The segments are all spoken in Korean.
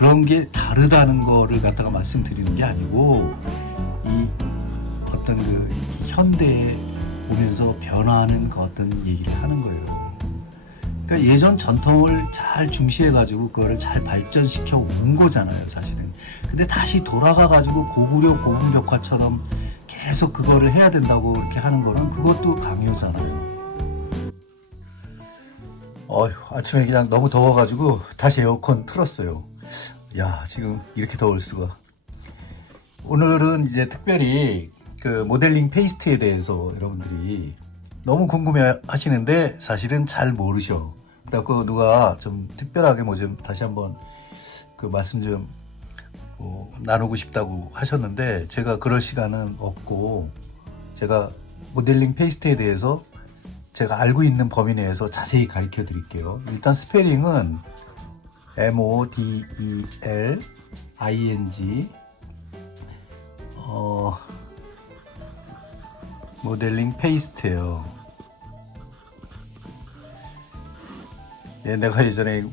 그런 게 다르다는 거를 갖다가 말씀드리는 게 아니고 이 어떤 그 현대에 오면서 변화하는 그 어떤 얘기를 하는 거예요. 그러니까 예전 전통을 잘 중시해가지고 그거를 잘 발전시켜 온 거잖아요, 사실은. 근데 다시 돌아가가지고 고구려 고분벽화처럼 계속 그거를 해야 된다고 이렇게 하는 거는 그것도 강요잖아요. 아침에 그냥 너무 더워가지고 다시 에어컨 틀었어요. 야, 지금 이렇게 더울 수가. 오늘은 이제 특별히 그 모델링 페이스트에 대해서 여러분들이 너무 궁금해 하시는데 사실은 잘 모르셔. 그래갖고 누가 좀 특별하게 뭐 좀 다시 한번 그 말씀 좀 나누고 싶다고 하셨는데 제가 그럴 시간은 없고 제가 모델링 페이스트에 대해서 제가 알고 있는 범위 내에서 자세히 가르쳐 드릴게요. 일단 스페링은 MODELING 모델링 페이스트예요. 예, 내가 예전에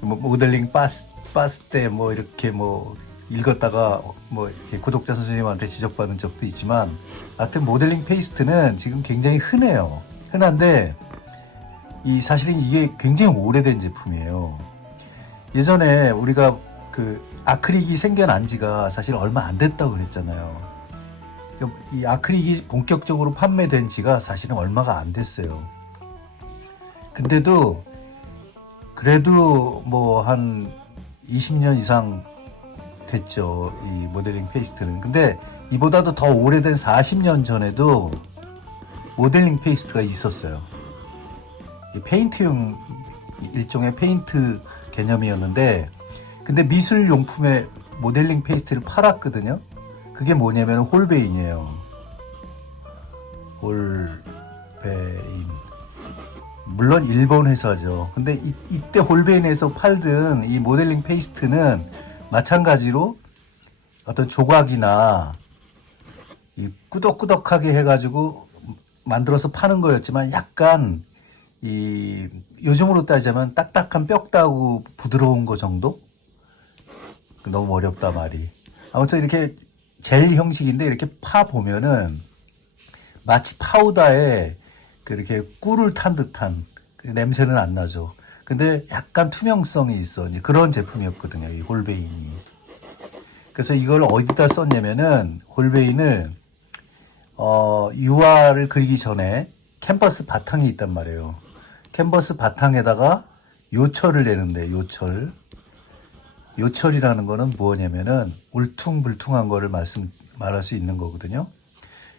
모델링 빠스 때 뭐 이렇게 뭐 읽었다가 뭐 구독자 선생님한테 지적받은 적도 있지만 하여튼 모델링 페이스트는 지금 굉장히 흔해요. 흔한데 사실은 이게 굉장히 오래된 제품이에요. 예전에 우리가 그 아크릴이 생겨난 지가 사실 얼마 안 됐다고 그랬잖아요. 이 아크릴이 본격적으로 판매된 지가 사실은 얼마가 안 됐어요. 근데도 그래도 뭐 한 20년 이상 됐죠, 이 모델링 페이스트는. 근데 이보다도 더 오래된 40년 전에도 모델링 페이스트가 있었어요. 이 페인트용 일종의 페인트 개념이었는데, 근데 미술 용품에 모델링 페이스트를 팔았거든요. 그게 뭐냐면 홀베인이에요. 홀베인. 물론 일본 회사죠. 근데 이때 홀베인에서 팔던 이 모델링 페이스트는 마찬가지로 어떤 조각이나 이 꾸덕꾸덕하게 해가지고 만들어서 파는 거였지만 약간 요즘으로 따지자면 딱딱한 뼈다고 부드러운 거 정도? 너무 어렵다 말이. 아무튼 이렇게 젤 형식인데 이렇게 파 보면은 마치 파우더에 그렇게 꿀을 탄 듯한 그 냄새는 안 나죠. 근데 약간 투명성이 있어. 이제 그런 제품이었거든요, 이 홀베인이. 그래서 이걸 어디다 썼냐면은 홀베인을 유화를 그리기 전에 캔버스 바탕이 있단 말이에요. 캔버스 바탕에다가 요철을 내는데, 요철이라는 거는 뭐냐면은 울퉁불퉁한 거를 말할 수 있는 거거든요.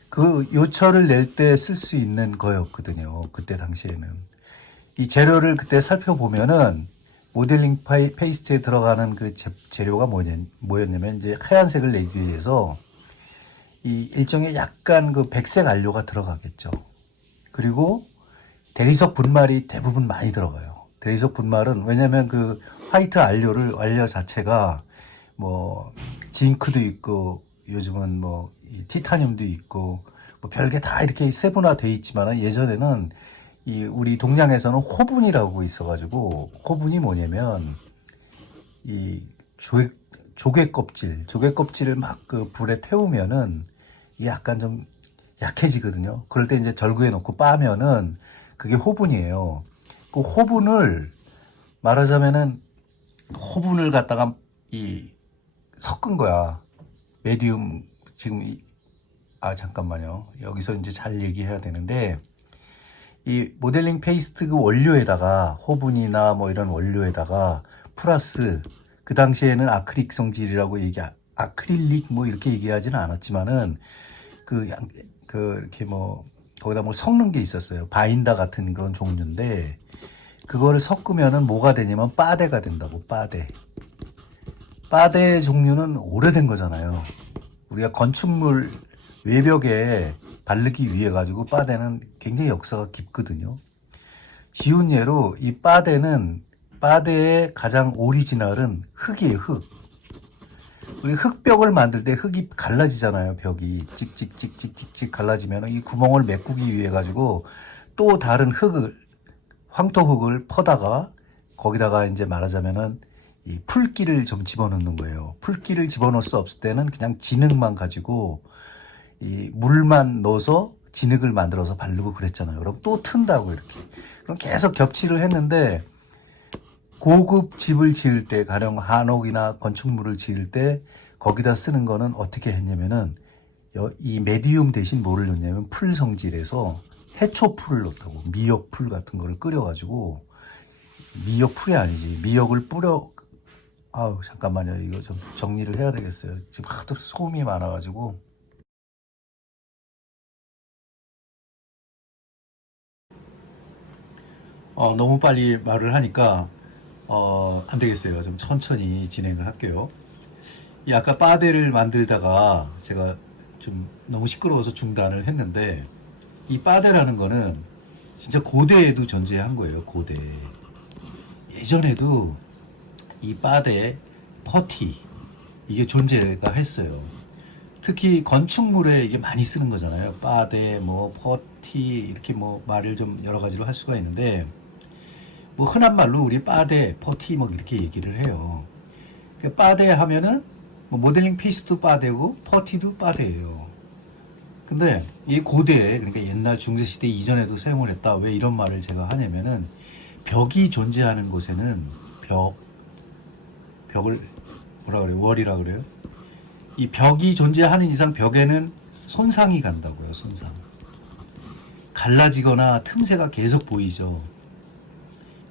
그 요철을 낼 때 쓸 수 있는 거였거든요, 그때 당시에는. 이 재료를 그때 살펴보면은 모델링 페이스트에 들어가는 그 재료가 뭐였냐면 이제 하얀색을 내기 위해서 이 일종의 약간 그 백색 안료가 들어가겠죠. 그리고 대리석 분말이 대부분 많이 들어가요. 대리석 분말은 왜냐면 그 화이트 안료 자체가 뭐 징크도 있고 요즘은 뭐 티타늄도 있고 뭐 별게 다 이렇게 세분화돼 있지만 예전에는 우리 동양에서는 호분이라고 있어가지고, 호분이 뭐냐면 이 조개 껍질을 막 그 불에 태우면은 이게 약간 좀 약해지거든요. 그럴 때 이제 절구에 넣고 빠면은 그게 호분이에요. 그 호분을 말하자면은 호분을 갖다가 섞은 거야. 메디움 지금 잠깐만요. 여기서 이제 잘 얘기해야 되는데, 이 모델링 페이스트 그 원료에다가 호분이나 뭐 이런 원료에다가 플러스 그 당시에는 아크릴 성질이라고 아크릴릭 뭐 이렇게 얘기하지는 않았지만은 이렇게 뭐 거기다 뭘 섞는 게 있었어요. 바인더 같은 그런 종류인데 그거를 섞으면은 뭐가 되냐면 빠데가 된다고. 빠데 종류는 오래된 거잖아요. 우리가 건축물 외벽에 바르기 위해 가지고 빠데는 굉장히 역사가 깊거든요. 쉬운 예로 이 빠데의 가장 오리지널은 흙이에요, 흙. 우리 흙벽을 만들 때 흙이 갈라지잖아요, 벽이. 찍찍찍찍찍찍 갈라지면 이 구멍을 메꾸기 위해 가지고 또 다른 황토흙을 퍼다가 거기다가 이제 말하자면은 이 풀기를 좀 집어넣는 거예요. 풀기를 집어넣을 수 없을 때는 그냥 진흙만 가지고 이 물만 넣어서 진흙을 만들어서 바르고 그랬잖아요. 그럼 또 튼다고 이렇게. 그럼 계속 겹칠을 했는데 고급 집을 지을 때 가령 한옥이나 건축물을 지을 때 거기다 쓰는 거는 어떻게 했냐면은 이 메디움 대신 뭐를 넣냐면 풀 성질에서 해초풀을 넣었다고. 미역풀 같은 거를 끓여가지고 미역풀이 아니지 미역을 뿌려. 아우 잠깐만요, 이거 좀 정리를 해야 되겠어요. 지금 하도 소음이 많아가지고. 너무 빨리 말을 하니까 안 되겠어요. 좀 천천히 진행을 할게요. 이 아까 바데를 만들다가 제가 좀 너무 시끄러워서 중단을 했는데, 이 바데라는 거는 진짜 고대에도 존재한 거예요. 고대 예전에도 이 바데, 퍼티 이게 존재가 했어요. 특히 건축물에 이게 많이 쓰는 거잖아요. 바데, 뭐 퍼티 이렇게 뭐 말을 좀 여러 가지로 할 수가 있는데, 뭐 흔한 말로 우리 바데, 퍼티 뭐 이렇게 얘기를 해요. 바데 하면은 뭐 모델링 피스도 바데고 퍼티도 바데예요. 근데 이 고대, 그러니까 옛날 중세시대 이전에도 사용을 했다. 왜 이런 말을 제가 하냐면은 벽이 존재하는 곳에는 벽을 뭐라 그래요? 월이라 그래요? 이 벽이 존재하는 이상 벽에는 손상이 간다고요. 손상. 갈라지거나 틈새가 계속 보이죠.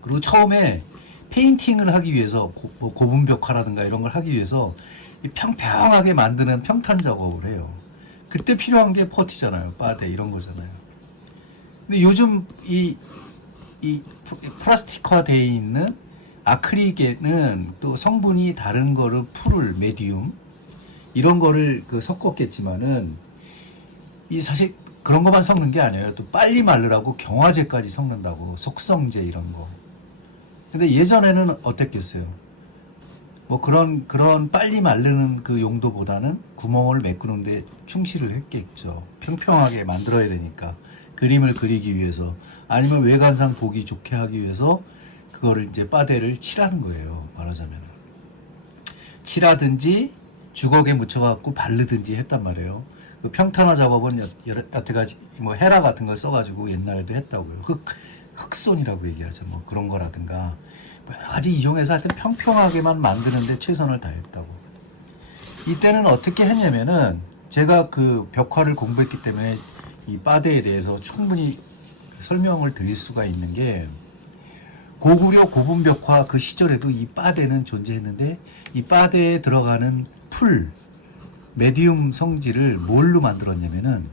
그리고 처음에 페인팅을 하기 위해서 뭐 고분벽화라든가 이런 걸 하기 위해서 평평하게 만드는 평탄 작업을 해요. 그때 필요한 게 퍼티잖아요. 바데 이런 거잖아요. 근데 요즘 이 플라스틱화 되어 있는 아크릴에는 또 성분이 다른 거를 풀을 메디움 이런 거를 섞었겠지만은 이 사실 그런 것만 섞는 게 아니에요. 또 빨리 마르라고 경화제까지 섞는다고, 속성제 이런 거. 근데 예전에는 어땠겠어요? 뭐 그런 빨리 마르는 그 용도보다는 구멍을 메꾸는데 충실을 했겠죠. 평평하게 만들어야 되니까. 그림을 그리기 위해서, 아니면 외관상 보기 좋게 하기 위해서 그거를 이제 바데를 칠하는 거예요. 말하자면 칠하든지 주걱에 묻혀갖고 바르든지 했단 말이에요. 그 평탄화 작업은 여태까지 뭐 헤라 같은 걸 써가지고 옛날에도 했다고요. 흑손이라고 얘기하죠. 뭐 그런 거라든가 뭐 여러 가지 이용해서 하여튼 평평하게만 만드는데 최선을 다했다고. 이때는 어떻게 했냐면은, 제가 그 벽화를 공부했기 때문에 이 바데에 대해서 충분히 설명을 드릴 수가 있는 게, 고구려 고분벽화 그 시절에도 이 바데는 존재했는데, 이 바데에 들어가는 풀, 메디움 성질을 뭘로 만들었냐면은,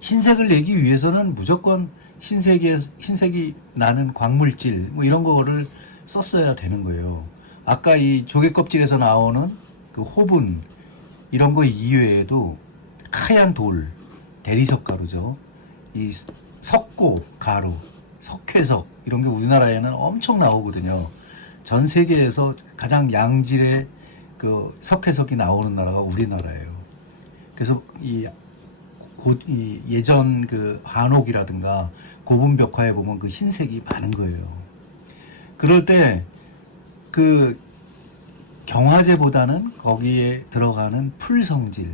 흰색을 내기 위해서는 무조건 흰색이 나는 광물질 뭐 이런 거를 썼어야 되는 거예요. 아까 이 조개 껍질에서 나오는 그 호분 이런 거 이외에도 하얀 돌, 대리석 가루죠. 이 석고 가루, 석회석 이런 게 우리나라에는 엄청 나오거든요. 전 세계에서 가장 양질의 그 석회석이 나오는 나라가 우리나라예요. 그래서 이 예전 그 한옥이라든가 고분벽화에 보면 그 흰색이 많은 거예요. 그럴 때 그 경화제보다는 거기에 들어가는 풀 성질,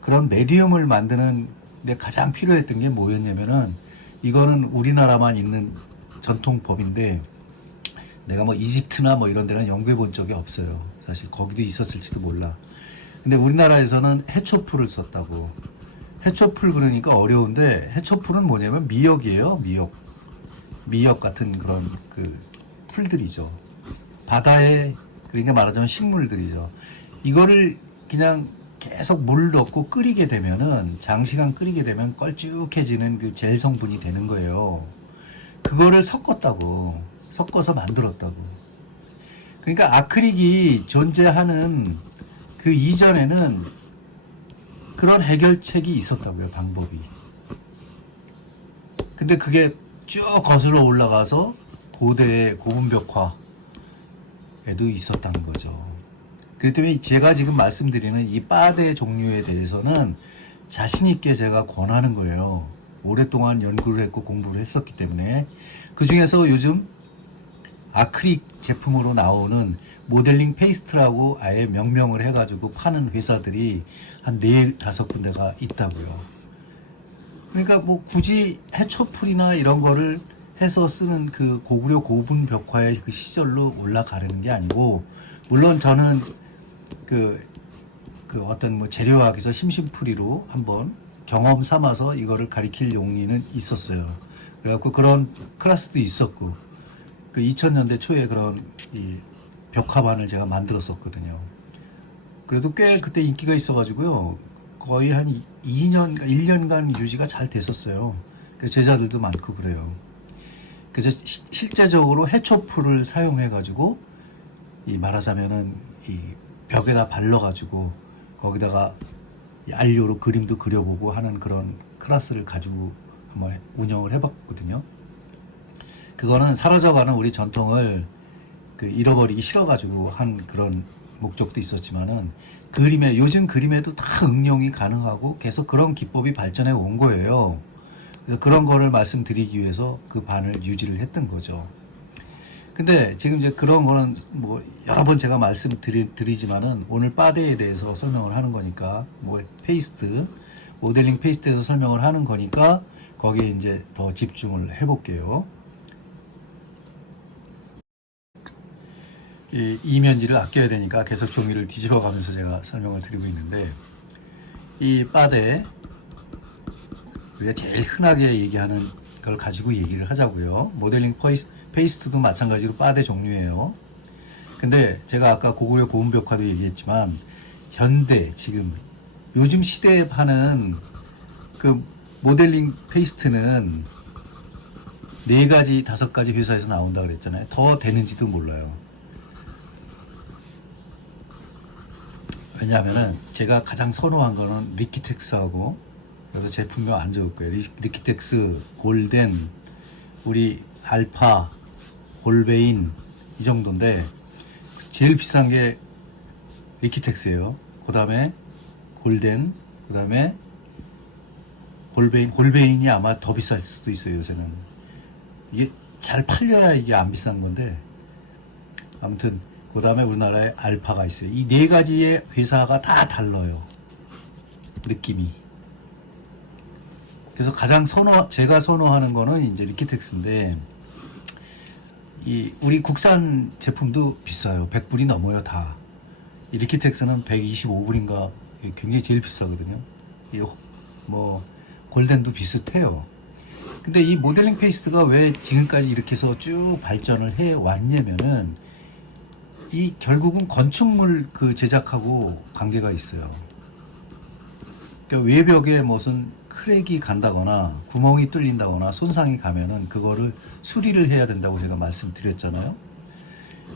그런 메디움을 만드는 데 가장 필요했던 게 뭐였냐면은, 이거는 우리나라만 있는 전통법인데, 내가 뭐 이집트나 뭐 이런 데는 연구해 본 적이 없어요. 사실 거기도 있었을지도 몰라. 근데 우리나라에서는 해초풀을 썼다고. 해초풀 그러니까 어려운데, 해초풀은 뭐냐면 미역이에요. 미역 같은 그런 그 풀들이죠. 바다에, 그러니까 말하자면 식물들이죠. 이거를 그냥 계속 물 넣고 끓이게 되면은, 장시간 끓이게 되면 걸쭉해지는 그 젤 성분이 되는 거예요. 그거를 섞어서 만들었다고. 그러니까 아크릴이 존재하는 그 이전에는 그런 해결책이 있었다고요, 방법이. 근데 그게 쭉 거슬러 올라가서 고대의 고분벽화에도 있었다는 거죠. 그렇기 때문에 제가 지금 말씀드리는 이 바데 종류에 대해서는 자신있게 제가 권하는 거예요. 오랫동안 연구를 했고 공부를 했었기 때문에. 그 중에서 요즘 아크릴 제품으로 나오는 모델링 페이스트라고 아예 명명을 해가지고 파는 회사들이 한 4-5군데가 있다고요. 그러니까 뭐 굳이 해초풀이나 이런 거를 해서 쓰는 그 고구려 고분 벽화의 그 시절로 올라가려는 게 아니고, 물론 저는 그 어떤 뭐 재료학에서 심심풀이로 한번 경험 삼아서 이거를 가리킬 용의는 있었어요. 그래갖고 그런 클래스도 있었고, 그 2000년대 초에 그런 이 벽화반을 제가 만들었었거든요. 그래도 꽤 그때 인기가 있어가지고요. 거의 한 2년, 1년간 유지가 잘 됐었어요. 그래서 제자들도 많고 그래요. 그래서 실제적으로 해초풀을 사용해가지고, 이 말하자면은 이 벽에다 발라가지고 거기다가 이 안료로 그림도 그려보고 하는 그런 클래스를 가지고 한번 운영을 해봤거든요. 그거는 사라져가는 우리 전통을 그 잃어버리기 싫어가지고 한 그런 목적도 있었지만은, 요즘 그림에도 다 응용이 가능하고 계속 그런 기법이 발전해 온 거예요. 그래서 그런 거를 말씀드리기 위해서 그 반을 유지를 했던 거죠. 근데 지금 이제 그런 거는 뭐 여러 번 제가 말씀드리지만은 오늘 바데에 대해서 설명을 하는 거니까, 뭐 페이스트, 모델링 페이스트에서 설명을 하는 거니까 거기에 이제 더 집중을 해볼게요. 이 이면지를 아껴야 되니까 계속 종이를 뒤집어 가면서 제가 설명을 드리고 있는데, 이 바데, 우리가 제일 흔하게 얘기하는 걸 가지고 얘기를 하자고요. 모델링 페이스트도 마찬가지로 바데 종류예요. 근데 제가 아까 고구려 고운벽화도 얘기했지만, 현대 지금 요즘 시대에 파는 그 모델링 페이스트는 4가지 5가지 회사에서 나온다 그랬잖아요. 더 되는지도 몰라요. 왜냐하면은 제가 가장 선호한 거는 리키텍스하고, 그래서 제품명 안 적을 거예요. 리키텍스, 골덴, 우리 알파, 골베인, 이 정도인데 제일 비싼 게 리키텍스예요. 그 다음에 골덴, 그 다음에 골베인이 아마 더 비쌀 수도 있어요. 요새는 이게 잘 팔려야 이게 안 비싼 건데, 아무튼 그 다음에 우리나라에 알파가 있어요. 이 4가지의 회사가 다 달라요, 느낌이. 그래서 가장 제가 선호하는 거는 이제 리키텍스인데, 우리 국산 제품도 비싸요. 100불이 넘어요, 다. 이 리키텍스는 125불인가 굉장히 제일 비싸거든요. 뭐 골덴도 비슷해요. 근데 이 모델링 페이스트가 왜 지금까지 이렇게 해서 쭉 발전을 해 왔냐면은, 이 결국은 건축물 그 제작하고 관계가 있어요. 그러니까 외벽에 무슨 크랙이 간다거나 구멍이 뚫린다거나 손상이 가면은 그거를 수리를 해야 된다고 제가 말씀드렸잖아요.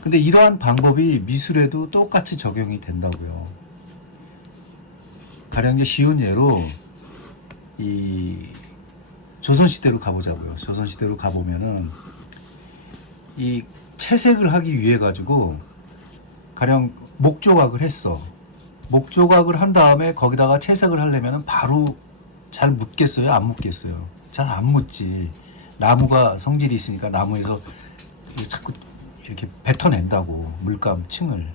근데 이러한 방법이 미술에도 똑같이 적용이 된다고요. 가령 이제 쉬운 예로 이 조선시대로 가보자고요. 조선시대로 가보면은 이 채색을 하기 위해 가지고 가령 목조각을 했어. 목조각을 한 다음에 거기다가 채색을 하려면 바로 잘 묻겠어요? 안 묻겠어요? 잘 안 묻지. 나무가 성질이 있으니까 나무에서 자꾸 이렇게 뱉어낸다고, 물감들을.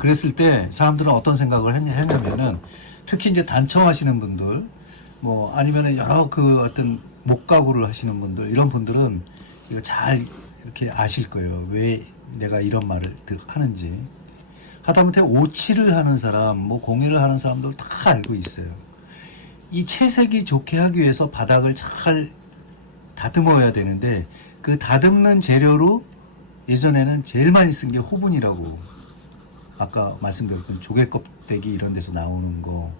그랬을 때 사람들은 어떤 생각을 했냐면은, 특히 이제 단청하시는 분들, 뭐 아니면은 여러 그 어떤 목가구를 하시는 분들, 이런 분들은 이거 잘 이렇게 아실 거예요. 왜 내가 이런 말을 하는지. 하다못해 오칠을 하는 사람, 뭐 공예를 하는 사람들 다 알고 있어요. 이 채색이 좋게 하기 위해서 바닥을 잘 다듬어야 되는데, 그 다듬는 재료로 예전에는 제일 많이 쓴 게 호분이라고, 아까 말씀드렸던 조개 껍데기 이런 데서 나오는 거,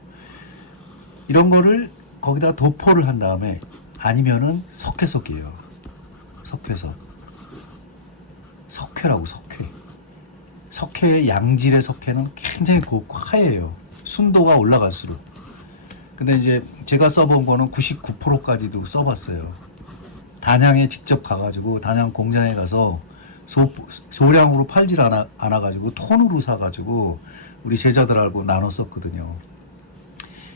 이런 거를 거기다 도포를 한 다음에, 아니면은 석회석이에요. 석회라고, 석회의 양질의 석회는 굉장히 곱고 하얘요. 순도가 올라갈수록. 근데 이제 제가 써본 거는 99%까지도 써봤어요. 단양에 직접 가가지고, 단양 공장에 가서 소량으로 팔질 않아가지고 톤으로 사가지고 우리 제자들하고 나눠 썼거든요.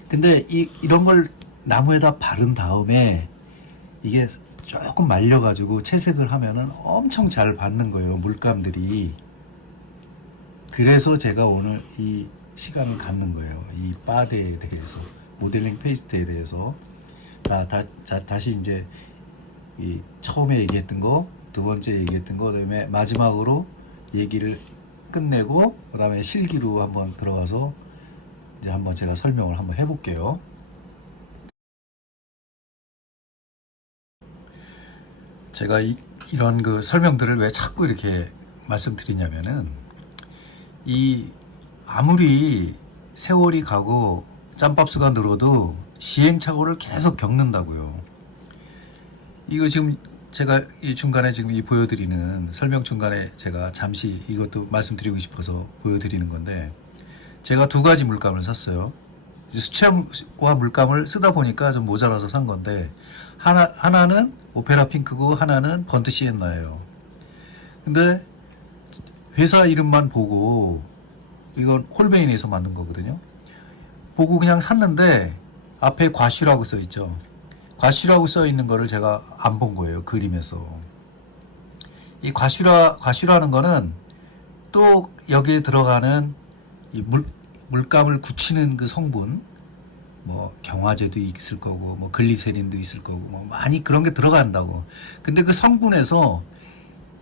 근데 이런 걸 나무에다 바른 다음에 이게 조금 말려가지고 채색을 하면은 엄청 잘 받는 거예요, 물감들이. 그래서 제가 오늘 이 시간을 갖는 거예요. 이 바데에 대해서, 모델링 페이스트에 대해서 다시 이제 이 처음에 얘기했던 거, 두 번째 얘기했던 거, 그다음에 마지막으로 얘기를 끝내고 그다음에 실기로 한번 들어가서 이제 한번 제가 설명을 한번 해볼게요. 제가 이런 그 설명들을 왜 자꾸 이렇게 말씀드리냐면은 이 아무리 세월이 가고 짬밥수가 늘어도 시행착오를 계속 겪는다고요. 이거 지금 제가 이 중간에 지금 이 보여드리는 설명 중간에 제가 잠시 이것도 말씀드리고 싶어서 보여드리는 건데, 제가 두 가지 물감을 샀어요. 수채화 물감을 쓰다 보니까 좀 모자라서 산 건데, 하나는 오페라 핑크고 하나는 번트 시엔나예요. 근데 회사 이름만 보고, 이건 콜베인에서 만든 거거든요. 보고 그냥 샀는데 앞에 과슈라고 써 있죠. 과슈라고 써 있는 거를 제가 안 본 거예요, 그림에서. 이 과슈라는 거는 또 여기에 들어가는 이 물감을 굳히는 그 성분, 뭐 경화제도 있을 거고, 뭐 글리세린도 있을 거고, 뭐 많이 그런 게 들어간다고. 근데 그 성분에서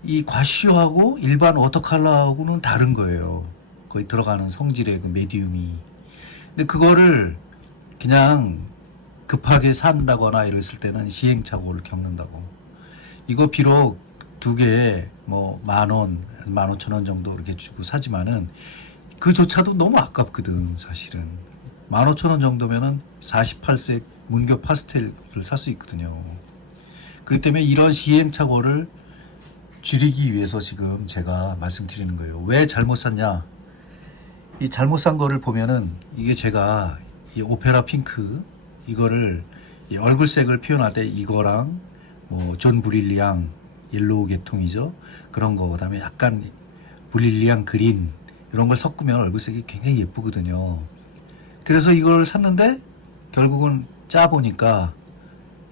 이 과슈하고 일반 워터컬러하고는 다른 거예요. 거기 들어가는 성질의 그 메디움이. 근데 그거를 그냥 급하게 산다거나 이랬을 때는 시행착오를 겪는다고. 이거 비록 두 개에 뭐 10,000원, 15,000원 정도 이렇게 주고 사지만은 그조차도 너무 아깝거든, 사실은. 15,000원 정도면은 48색 문교 파스텔을 살 수 있거든요. 그렇기 때문에 이런 시행착오를 줄이기 위해서 지금 제가 말씀드리는 거예요. 왜 잘못 샀냐? 이 잘못 산 거를 보면은 이게 제가 이 오페라 핑크 이거를 이 얼굴색을 표현할 때 이거랑 뭐 존 브릴리앙 옐로우 계통이죠. 그런 거, 그다음에 약간 브릴리앙 그린 이런 걸 섞으면 얼굴색이 굉장히 예쁘거든요. 그래서 이걸 샀는데 결국은 짜 보니까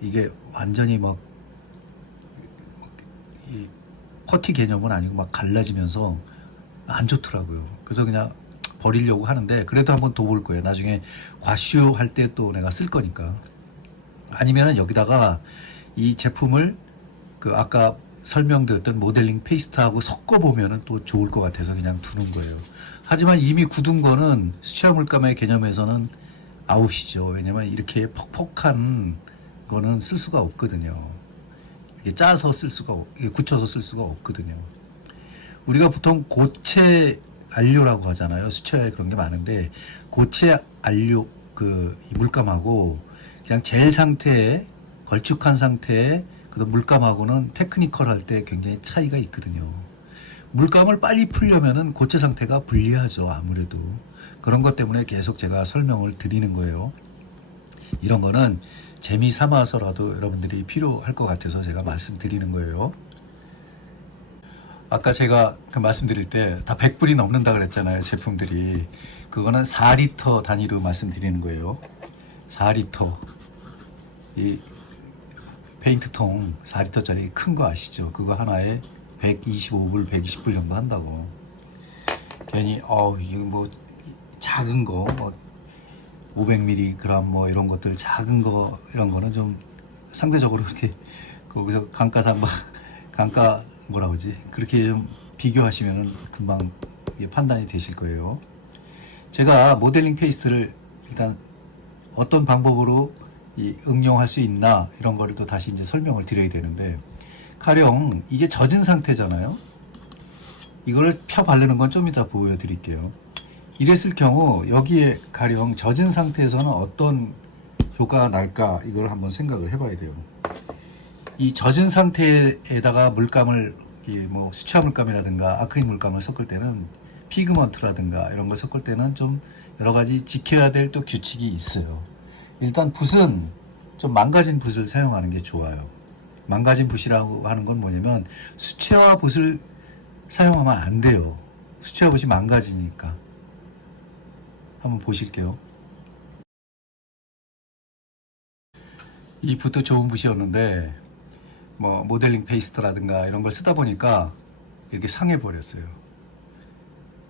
이게 완전히 막 이 퍼티 개념은 아니고 막 갈라지면서 안 좋더라고요. 그래서 그냥 버리려고 하는데, 그래도 한번 더 볼 거예요. 나중에 과슈 할 때 또 내가 쓸 거니까. 아니면은 여기다가 이 제품을 그 아까 설명드렸던 모델링 페이스트하고 섞어 보면은 또 좋을 것 같아서 그냥 두는 거예요. 하지만 이미 굳은 거는 수채화 물감의 개념에서는 아웃이죠. 왜냐면 이렇게 퍽퍽한 거는 쓸 수가 없거든요. 이게 짜서 쓸 수가 이게 굳혀서 쓸 수가 없거든요. 우리가 보통 고체 안료라고 하잖아요. 수채화에 그런 게 많은데, 고체 안료 그 물감하고 그냥 젤 상태에 걸쭉한 상태에 그 물감하고는 테크니컬 할 때 굉장히 차이가 있거든요. 물감을 빨리 풀려면은 고체 상태가 불리하죠, 아무래도. 그런 것 때문에 계속 제가 설명을 드리는 거예요. 이런 거는 재미 삼아서라도 여러분들이 필요할 것 같아서 제가 말씀드리는 거예요. 아까 제가 그 말씀드릴 때 다 100불이 넘는다 그랬잖아요, 제품들이. 그거는 4리터 단위로 말씀드리는 거예요. 4리터. 이 페인트통 4리터짜리 큰 거 아시죠? 그거 하나에 125불, 120불 정도 한다고. 괜히 이거 뭐 작은 거, 뭐 500mg 뭐 이런 것들 작은 거 이런 거는 좀 상대적으로 이렇게 거기서 강가 뭐라 그러지? 그렇게 좀 비교하시면은 금방 판단이 되실 거예요. 제가 모델링 페이스트를 일단 어떤 방법으로 응용할 수 있나 이런 거를 또 다시 이제 설명을 드려야 되는데, 가령 이게 젖은 상태잖아요. 이거를 펴 바르는 건 좀 이따 보여드릴게요. 이랬을 경우 여기에 가령 젖은 상태에서는 어떤 효과가 날까, 이걸 한번 생각을 해봐야 돼요. 이 젖은 상태에다가 물감을 뭐 수채화 물감이라든가 아크릴 물감을 섞을 때는, 피그먼트라든가 이런 걸 섞을 때는 좀 여러 가지 지켜야 될 또 규칙이 있어요. 일단 붓은 좀 망가진 붓을 사용하는 게 좋아요. 망가진 붓이라고 하는 건 뭐냐면 수채화 붓을 사용하면 안 돼요. 수채화 붓이 망가지니까. 한번 보실게요. 이 붓도 좋은 붓이었는데 뭐 모델링 페이스트라든가 이런 걸 쓰다 보니까 이렇게 상해 버렸어요.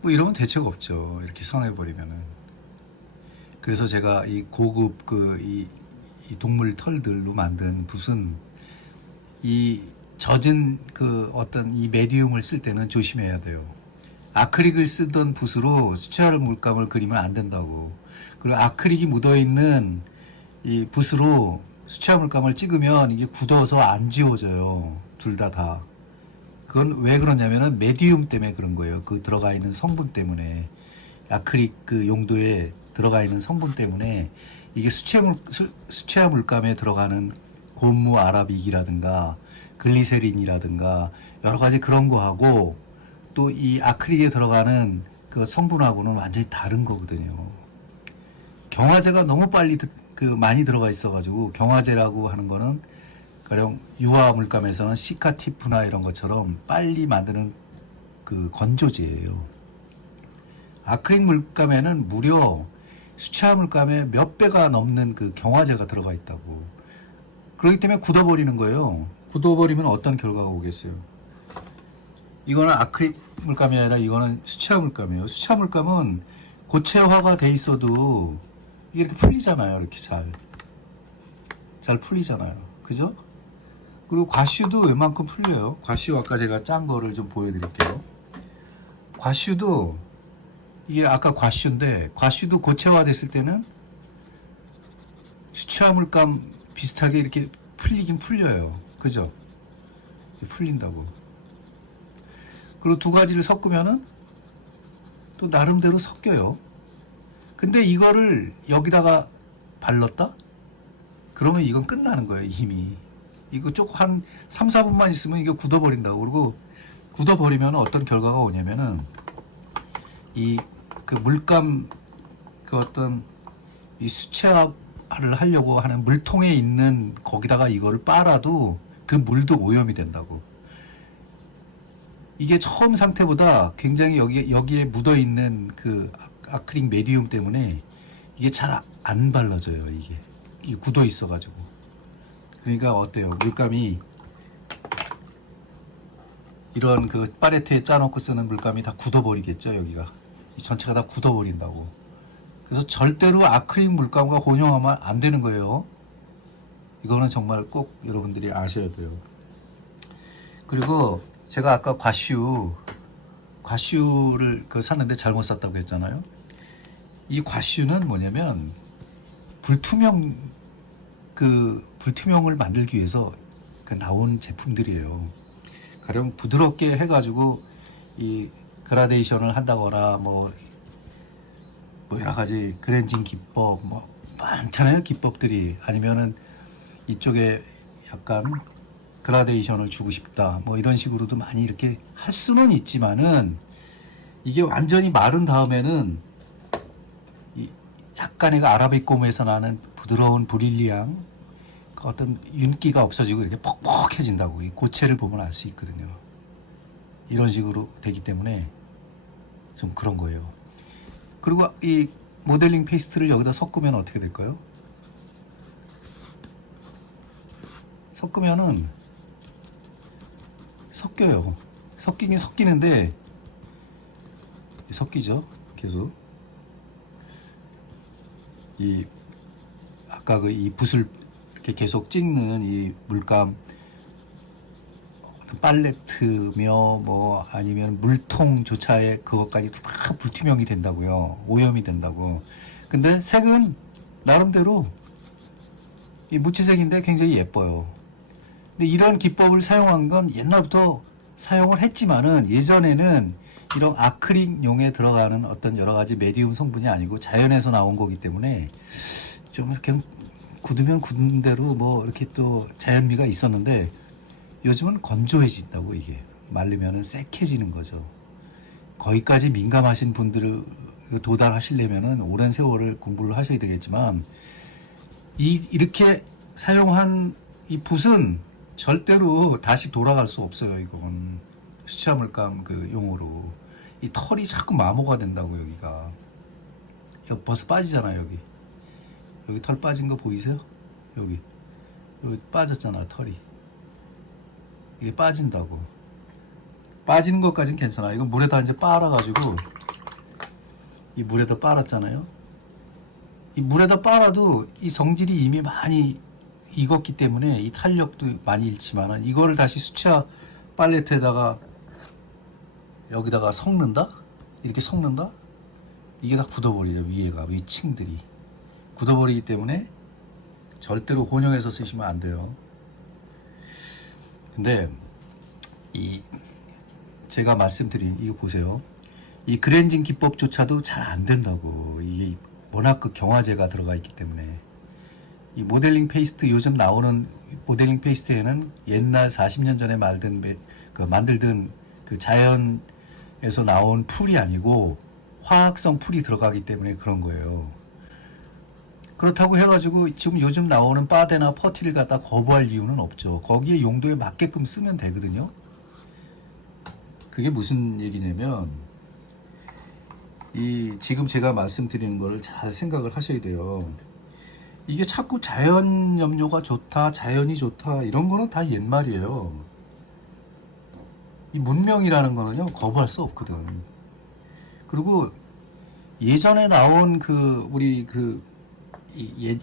뭐 이러면 대책 없죠. 이렇게 상해 버리면은. 그래서 제가 이 고급 이 동물 털들로 만든 붓은 이 젖은 그 어떤 이 메디움을 쓸 때는 조심해야 돼요. 아크릴을 쓰던 붓으로 수채화 물감을 그리면 안 된다고. 그리고 아크릴이 묻어있는 이 붓으로 수채화 물감을 찍으면 이게 굳어서 안 지워져요. 둘 다. 그건 왜 그러냐면은 메디움 때문에 그런 거예요. 그 들어가 있는 성분 때문에. 아크릴 그 용도에 들어가 있는 성분 때문에 이게 수채화 물감에 들어가는 고무 아라빅이라든가 글리세린이라든가 여러 가지 그런 거하고 또 이 아크릴에 들어가는 그 성분하고는 완전히 다른 거거든요. 경화제가 너무 빨리 많이 들어가 있어가지고 경화제라고 하는 거는 가령 유화 물감에서는 시카티프나 이런 것처럼 빨리 만드는 그 건조제예요. 아크릴 물감에는 무려 수채화 물감의 몇 배가 넘는 그 경화제가 들어가 있다고. 그렇기 때문에 굳어버리는 거예요. 굳어버리면 어떤 결과가 오겠어요? 이거는 아크릴 물감이 아니라 이거는 수채화 물감이에요. 수채화 물감은 고체화가 돼 있어도 이게 이렇게 풀리잖아요. 이렇게 잘 풀리잖아요. 그죠? 그리고 과슈도 웬만큼 풀려요. 과슈 아까 제가 짠 거를 좀 보여드릴게요. 과슈도 이게 아까 과슈인데 과슈도 고체화 됐을 때는 수채화 물감 비슷하게 이렇게 풀리긴 풀려요. 그죠? 풀린다고. 그리고 두 가지를 섞으면은 또 나름대로 섞여요. 근데 이거를 여기다가 발랐다? 그러면 이건 끝나는 거예요, 이미. 이거 조금 한 3, 4분만 있으면 이게 굳어버린다고. 그리고 굳어버리면 어떤 결과가 오냐면은 이 그 물감 그 어떤 이 수채화를 하려고 하는 물통에 있는 거기다가 이거를 빨아도 그 물도 오염이 된다고. 이게 처음 상태보다 굉장히 여기에 묻어 있는 그 아크릴 메디움 때문에 이게 잘 안 발라져요. 이게 굳어 있어가지고. 그러니까 어때요? 물감이 이런 그 팔레트에 짜놓고 쓰는 물감이 다 굳어버리겠죠. 여기가 이 전체가 다 굳어버린다고. 그래서 절대로 아크릴 물감과 혼용하면 안 되는 거예요. 이거는 정말 꼭 여러분들이 아셔야 돼요. 그리고 제가 아까 과슈를 샀는데 잘못 샀다고 했잖아요. 이 과슈는 뭐냐면 불투명을 만들기 위해서 나온 제품들이에요. 가령 부드럽게 해가지고 이 그라데이션을 한다거나 뭐 여러 가지 그랜징 기법 뭐 많잖아요. 기법들이. 아니면은 이쪽에 약간 그라데이션을 주고 싶다 뭐 이런 식으로도 많이 이렇게 할 수는 있지만은 이게 완전히 마른 다음에는 약간의 아라빅 고무에서 나는 부드러운 브릴리앙 그 어떤 윤기가 없어지고 이렇게 퍽퍽해진다고. 이 고체를 보면 알 수 있거든요. 이런 식으로 되기 때문에 좀 그런 거예요. 그리고 이 모델링 페이스트를 여기다 섞으면 어떻게 될까요? 섞으면은 섞여요. 섞이긴 섞이는데 섞이죠. 계속 이 아까 이 붓을 이렇게 계속 찍는 이 물감 팔레트며 뭐 아니면 물통조차에 그것까지도 다 불투명이 된다고요. 오염이 된다고. 근데 색은 나름대로 이 무채색인데 굉장히 예뻐요. 근데 이런 기법을 사용한 건 옛날부터 사용을 했지만은 예전에는 이런 아크릴용에 들어가는 어떤 여러 가지 메디움 성분이 아니고 자연에서 나온 거기 때문에 좀 이렇게 굳으면 굳은 대로 뭐 이렇게 또 자연미가 있었는데 요즘은 건조해진다고. 이게 말리면은 쎄해지는 거죠. 거기까지 민감하신 분들을 도달하시려면은 오랜 세월을 공부를 하셔야 되겠지만 이렇게 사용한 이 붓은 절대로 다시 돌아갈 수 없어요. 이건 수채화 물감 그 용어로. 이 털이 자꾸 마모가 된다고. 여기가 벌써 빠지잖아요. 여기 털 빠진 거 보이세요? 여기 빠졌잖아 털이. 이게 빠진다고. 빠지는 것까지는 괜찮아. 이거 물에다 이제 빨아가지고 이 물에다 빨았잖아요. 이 물에다 빨아도 이 성질이 이미 많이 익었기 때문에 이 탄력도 많이 잃지만은 이거를 다시 수채화 팔레트에다가 여기다가 섞는다? 이렇게 섞는다? 이게 다 굳어버리죠. 위에가 위층들이 굳어버리기 때문에 절대로 혼용해서 쓰시면 안 돼요. 근데 이 제가 말씀드린 이거 보세요. 이 그랜징 기법조차도 잘 안 된다고. 이게 워낙 그 경화제가 들어가 있기 때문에. 이 모델링 페이스트, 요즘 나오는 모델링 페이스트에는 옛날 40년 전에 만들던 그 자연에서 나온 풀이 아니고 화학성 풀이 들어가기 때문에 그런 거예요. 그렇다고 해가지고 지금 요즘 나오는 빠데나 퍼티를 갖다 거부할 이유는 없죠. 거기에 용도에 맞게끔 쓰면 되거든요. 그게 무슨 얘기냐면 이 지금 제가 말씀드리는 거를 잘 생각을 하셔야 돼요. 이게 자꾸 자연 염료가 좋다, 자연이 좋다 이런 거는 다 옛말이에요. 이 문명이라는 거는요 거부할 수 없거든. 그리고 예전에 나온 우리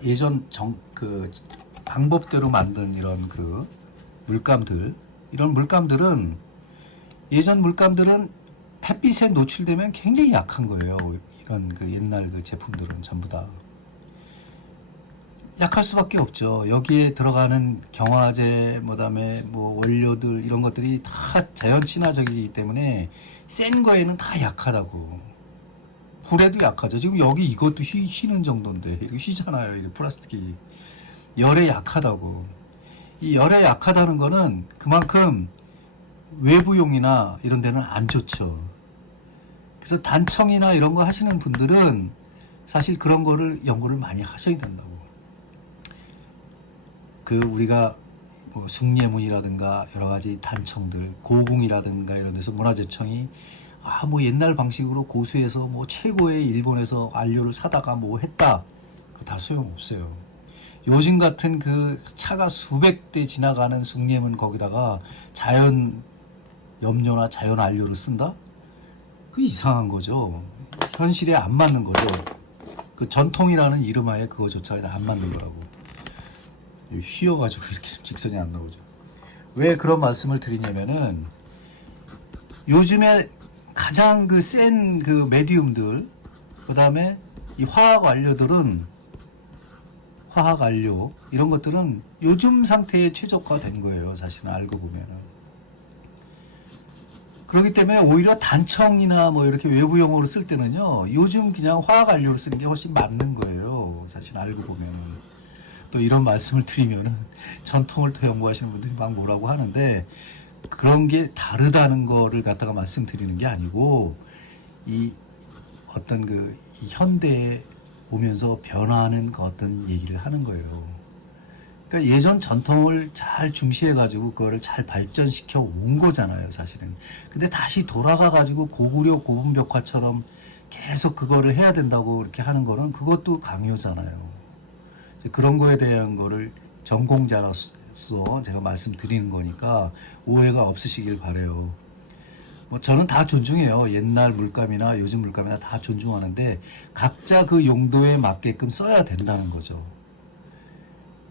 예전 방법대로 만든 이런 물감들, 이런 물감들은 예전 물감들은 햇빛에 노출되면 굉장히 약한 거예요. 이런 옛날 제품들은 전부 다 약할 수밖에 없죠. 여기에 들어가는 경화제, 그다음에 원료들 이런 것들이 다 자연 친화적이기 때문에 센 거에는 다 약하다고. 불에도 약하죠. 지금 여기 이것도 휘는 정도인데 이렇게 휘잖아요. 이 플라스틱이 열에 약하다고. 이 열에 약하다는 거는 그만큼 외부용이나 이런 데는 안 좋죠. 그래서 단청이나 이런 거 하시는 분들은 사실 그런 거를 연구를 많이 하셔야 된다고. 우리가 숭례문이라든가 여러 가지 단청들, 고궁이라든가 이런 데서 문화재청이 옛날 방식으로 고수해서 최고의 일본에서 안료를 사다가 했다. 그거 다 소용없어요. 요즘 같은 차가 수백 대 지나가는 숭례문 거기다가 자연 염료나 자연 안료를 쓴다? 그 이상한 거죠. 현실에 안 맞는 거죠. 그 전통이라는 이름하에 그거조차 안 맞는 거라고. 휘어가지고 이렇게 직선이 안 나오죠. 왜 그런 말씀을 드리냐면은 요즘에 가장 센 메디움들, 그 다음에 이 화학 안료 이런 것들은 요즘 상태에 최적화된 거예요. 사실은 알고 보면은. 그렇기 때문에 오히려 단청이나 이렇게 외부 용어로 쓸 때는요, 요즘 그냥 화학 안료를 쓰는 게 훨씬 맞는 거예요. 사실 알고 보면은. 또 이런 말씀을 드리면은 전통을 또 연구하시는 분들이 막 뭐라고 하는데, 그런 게 다르다는 거를 갖다가 말씀드리는 게 아니고, 이 어떤 이 현대에 오면서 변화하는 어떤 얘기를 하는 거예요. 그러니까 예전 전통을 잘 중시해가지고 그거를 잘 발전시켜 온 거잖아요, 사실은. 근데 다시 돌아가가지고 고구려 고분벽화처럼 계속 그거를 해야 된다고 이렇게 하는 거는 그것도 강요잖아요. 그런 거에 대한 거를 전공자로서 제가 말씀드리는 거니까 오해가 없으시길 바래요. 저는 다 존중해요. 옛날 물감이나 요즘 물감이나 다 존중하는데 각자 그 용도에 맞게끔 써야 된다는 거죠.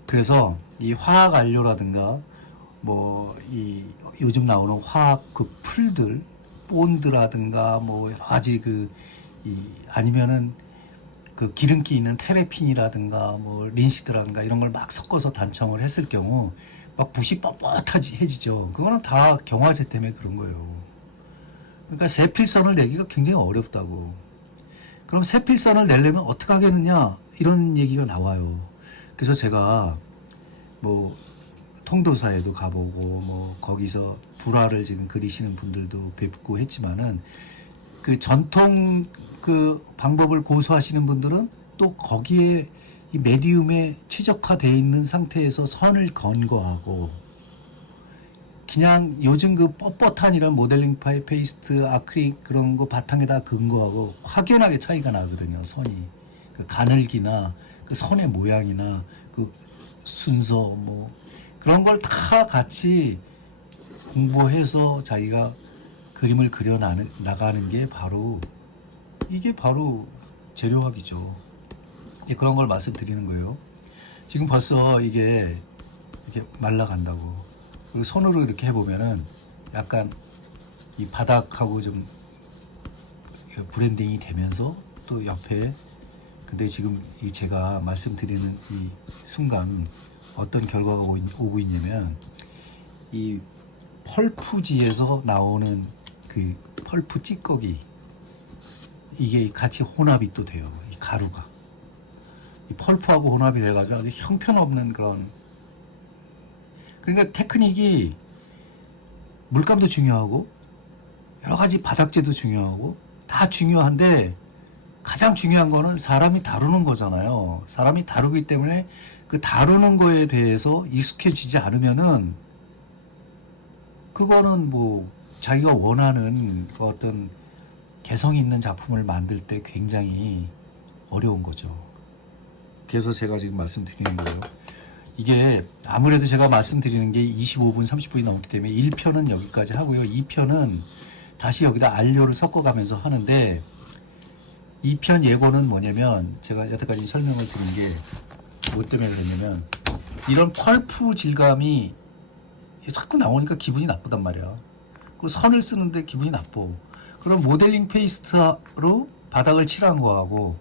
그래서 이 화학 안료라든가 이 요즘 나오는 화학 풀들, 본드라든가 여러 가지 아니면은 기름기 있는 테레핀이라든가 린시드라든가 이런 걸 막 섞어서 단청을 했을 경우 막 붓이 뻣뻣해지죠. 그거는 다 경화제 때문에 그런 거예요. 그러니까 세필선을 내기가 굉장히 어렵다고. 그럼 세필선을 내려면 어떻게 하겠느냐 이런 얘기가 나와요. 그래서 제가 통도사에도 가보고 거기서 불화를 지금 그리시는 분들도 뵙고 했지만은 전통 방법을 고수하시는 분들은 또 거기에 이 메디움에 최적화되어 있는 상태에서 선을 건거하고, 그냥 요즘 뻣뻣한 이런 모델링 페이스트, 아크릴 그런 거 바탕에다 근거하고 확연하게 차이가 나거든요. 선이 가늘기나 선의 모양이나 순서 그런 걸 다 같이 공부해서 자기가 그림을 그려 나가는 게 바로 이게 바로 재료학이죠. 그런 걸 말씀드리는 거예요. 지금 벌써 이게 이렇게 말라간다고. 그리고 손으로 이렇게 해보면은 약간 이 바닥하고 좀 브랜딩이 되면서 또 옆에 근데 지금 이 제가 말씀드리는 이 순간 어떤 결과가 오고 있냐면 이 펄프지에서 나오는 그 펄프 찌꺼기 이게 같이 혼합이 또 돼요. 이 가루가 이 펄프하고 혼합이 돼가지고 아주 형편없는 그런 그러니까 테크닉이 물감도 중요하고 여러 가지 바닥재도 중요하고 다 중요한데 가장 중요한 거는 사람이 다루는 거잖아요. 사람이 다루기 때문에 그 다루는 거에 대해서 익숙해지지 않으면은 그거는 뭐 자기가 원하는 그 어떤 개성 있는 작품을 만들 때 굉장히 어려운 거죠. 그래서 제가 지금 말씀드리는 거예요. 이게 아무래도 제가 말씀드리는 게 25분, 30분이 넘기 때문에 1편은 여기까지 하고요. 2편은 다시 여기다 안료를 섞어가면서 하는데 2편 예고는 뭐냐면 제가 여태까지 설명을 드린 게 뭐 때문에 그랬냐면 이런 펄프 질감이 자꾸 나오니까 기분이 나쁘단 말이야. 그 선을 쓰는데 기분이 나빠. 그럼 모델링 페이스트로 바닥을 칠한 거하고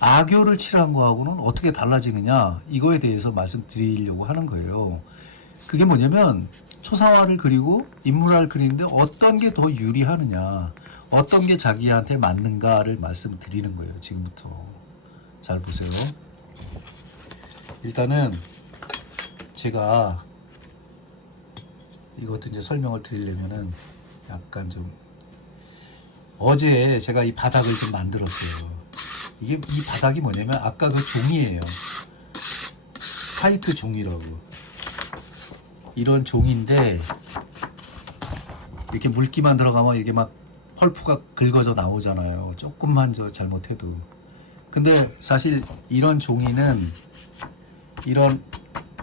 악교를 칠한 거하고는 어떻게 달라지느냐 이거에 대해서 말씀드리려고 하는 거예요. 그게 뭐냐면 초상화를 그리고 인물화를 그리는데 어떤 게 더 유리하느냐 어떤 게 자기한테 맞는가를 말씀드리는 거예요. 지금부터 잘 보세요. 일단은 제가 이것도 이제 설명을 드리려면은 약간 좀 어제 제가 이 바닥을 좀 만들었어요. 이게 이 바닥이 뭐냐면 아까 그 종이에요. 화이트 종이라고. 이런 종인데 이렇게 물기만 들어가면 이게 막 펄프가 긁어져 나오잖아요. 조금만 저 잘못해도. 근데 사실 이런 종이는 이런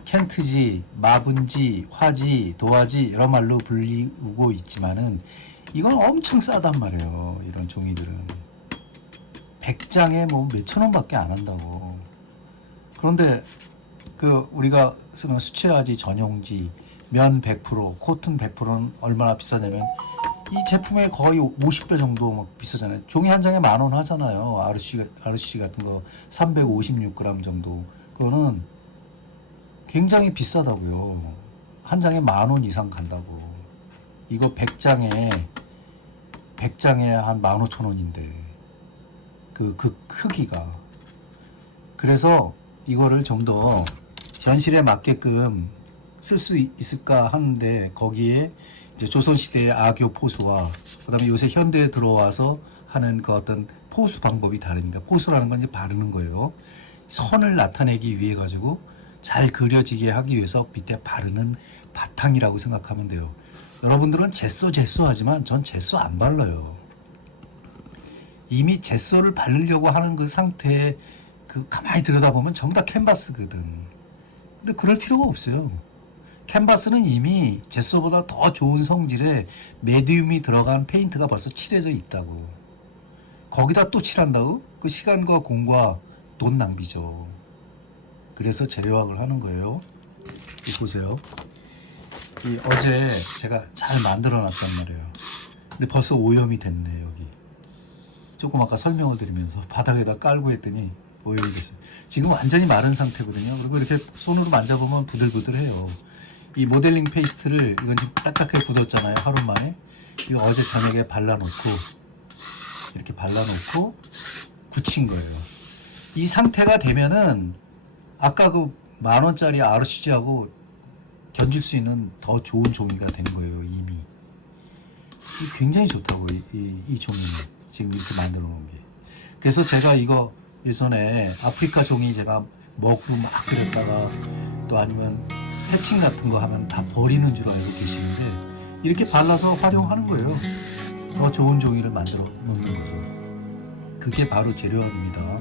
켄트지, 마분지, 화지, 도화지 이런 말로 불리우고 있지만은 이건 엄청 싸단 말이에요. 이런 종이들은 100장에 뭐 몇천 원밖에 안 한다고. 그런데 그 우리가 쓰는 수채화지 전용지 면 100%, 코튼 100%는 얼마나 비싸냐면 이 제품의 거의 50배 정도 막 비싸잖아요. 종이 한 장에 10,000원 하잖아요. RC 같은 거 356g 정도. 그거는 굉장히 비싸다고요. 한 장에 10,000원 이상 간다고. 이거 100장에 한 15,000원인데 그 크기가. 그래서 이거를 좀 더 현실에 맞게끔 쓸 수 있을까 하는데 거기에 이제 조선시대의 악교 포수와 그다음에 요새 현대에 들어와서 하는 그 어떤 포수 방법이 다르니까 포수라는 건 이제 바르는 거예요. 선을 나타내기 위해 가지고 잘 그려지게 하기 위해서 밑에 바르는 바탕이라고 생각하면 돼요. 여러분들은 제쏘 하지만 전 제쏘 안 발라요. 이미 제쏘를 바르려고 하는 그 상태에 그 가만히 들여다보면 전부 다 캔버스거든. 근데 그럴 필요가 없어요. 캔버스는 이미 제쏘보다 더 좋은 성질의 메디움이 들어간 페인트가 벌써 칠해져 있다고. 거기다 또 칠한다고? 그 시간과 공과 돈 낭비죠. 그래서 재료학을 하는 거예요. 보세요. 어제 제가 잘 만들어 놨단 말이에요. 근데 벌써 오염이 됐네 여기. 조금 아까 설명을 드리면서 바닥에다 깔고 했더니 오염이 됐어요. 지금 완전히 마른 상태거든요. 그리고 이렇게 손으로 만져보면 부들부들해요. 이 모델링 페이스트를 이건 지금 딱딱하게 굳었잖아요. 하루 만에. 이거 어제 저녁에 발라놓고 이렇게 발라놓고 굳힌 거예요. 이 상태가 되면은 아까 그 10,000원짜리 RCG하고 견줄 수 있는 더 좋은 종이가 된 거예요. 이미 굉장히 좋다고 이 종이는 지금 이렇게 만들어 놓은 게. 그래서 제가 이거 예전에 아프리카 종이 제가 먹고 막 그랬다가 또 아니면 패칭 같은 거 하면 다 버리는 줄 알고 계시는데 이렇게 발라서 활용하는 거예요. 더 좋은 종이를 만들어 놓는 거죠. 그게 바로 재료학입니다.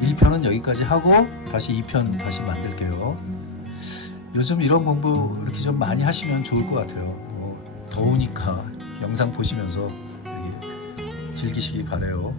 1편은 여기까지 하고 다시 2편 다시 만들게요. 요즘 이런 공부 이렇게 좀 많이 하시면 좋을 것 같아요. 더우니까 영상 보시면서 이렇게 즐기시기 바래요.